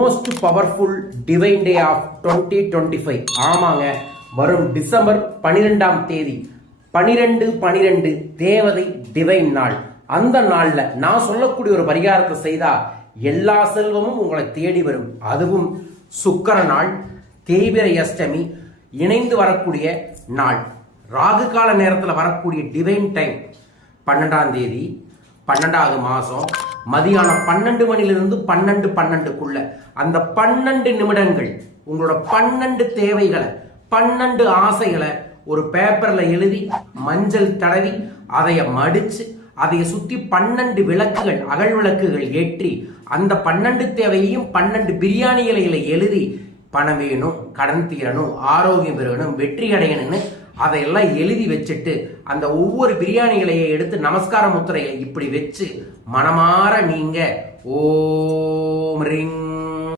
Most powerful divine day of 2025. ஆமாங்க, வரும் December 12ஆம் தேதி 12/12 தேவதை டிவைன் நாள். அந்த நாள்ல நான் சொல்லக்கூடிய ஒரு பரிகாரத்தை செய்தா எல்லா செல்வமும் உங்களை தேடி வரும். அதுவும் சுக்கிர நாள், தேய்பிறை அஷ்டமி இணைந்து வரக்கூடிய நாள், ராகு கால நேரத்தில் வரக்கூடிய டிவைன் டைம் 12ஆம் தேதி 12வது மாசம் மதியானம் 12 மணிலிருந்து 12:12க்குள்ள அந்த 12 நிமிடங்கள் உங்களோட 12 தேவைகளை 12 ஆசைகளை ஒரு பேப்பர்ல எழுதி மஞ்சள் தடவி அதைய மடிச்சு அதைய சுத்தி 12 விளக்குகள் அகல் விளக்குகள் ஏற்றி அந்த 12 தேவையையும் 12 பிரியாணி இலைகளை எழுதி பணம் வேணும், கடன் தீரணும், ஆரோக்கியம் பெறணும், வெற்றி அடையணும்னு அதையெல்லாம் எழுதி வச்சுட்டு அந்த ஒவ்வொரு பிரியாணி இலையை எடுத்து நமஸ்கார முத்திரையை இப்படி வச்சு மனமாற நீங்க ஓம் ரிங்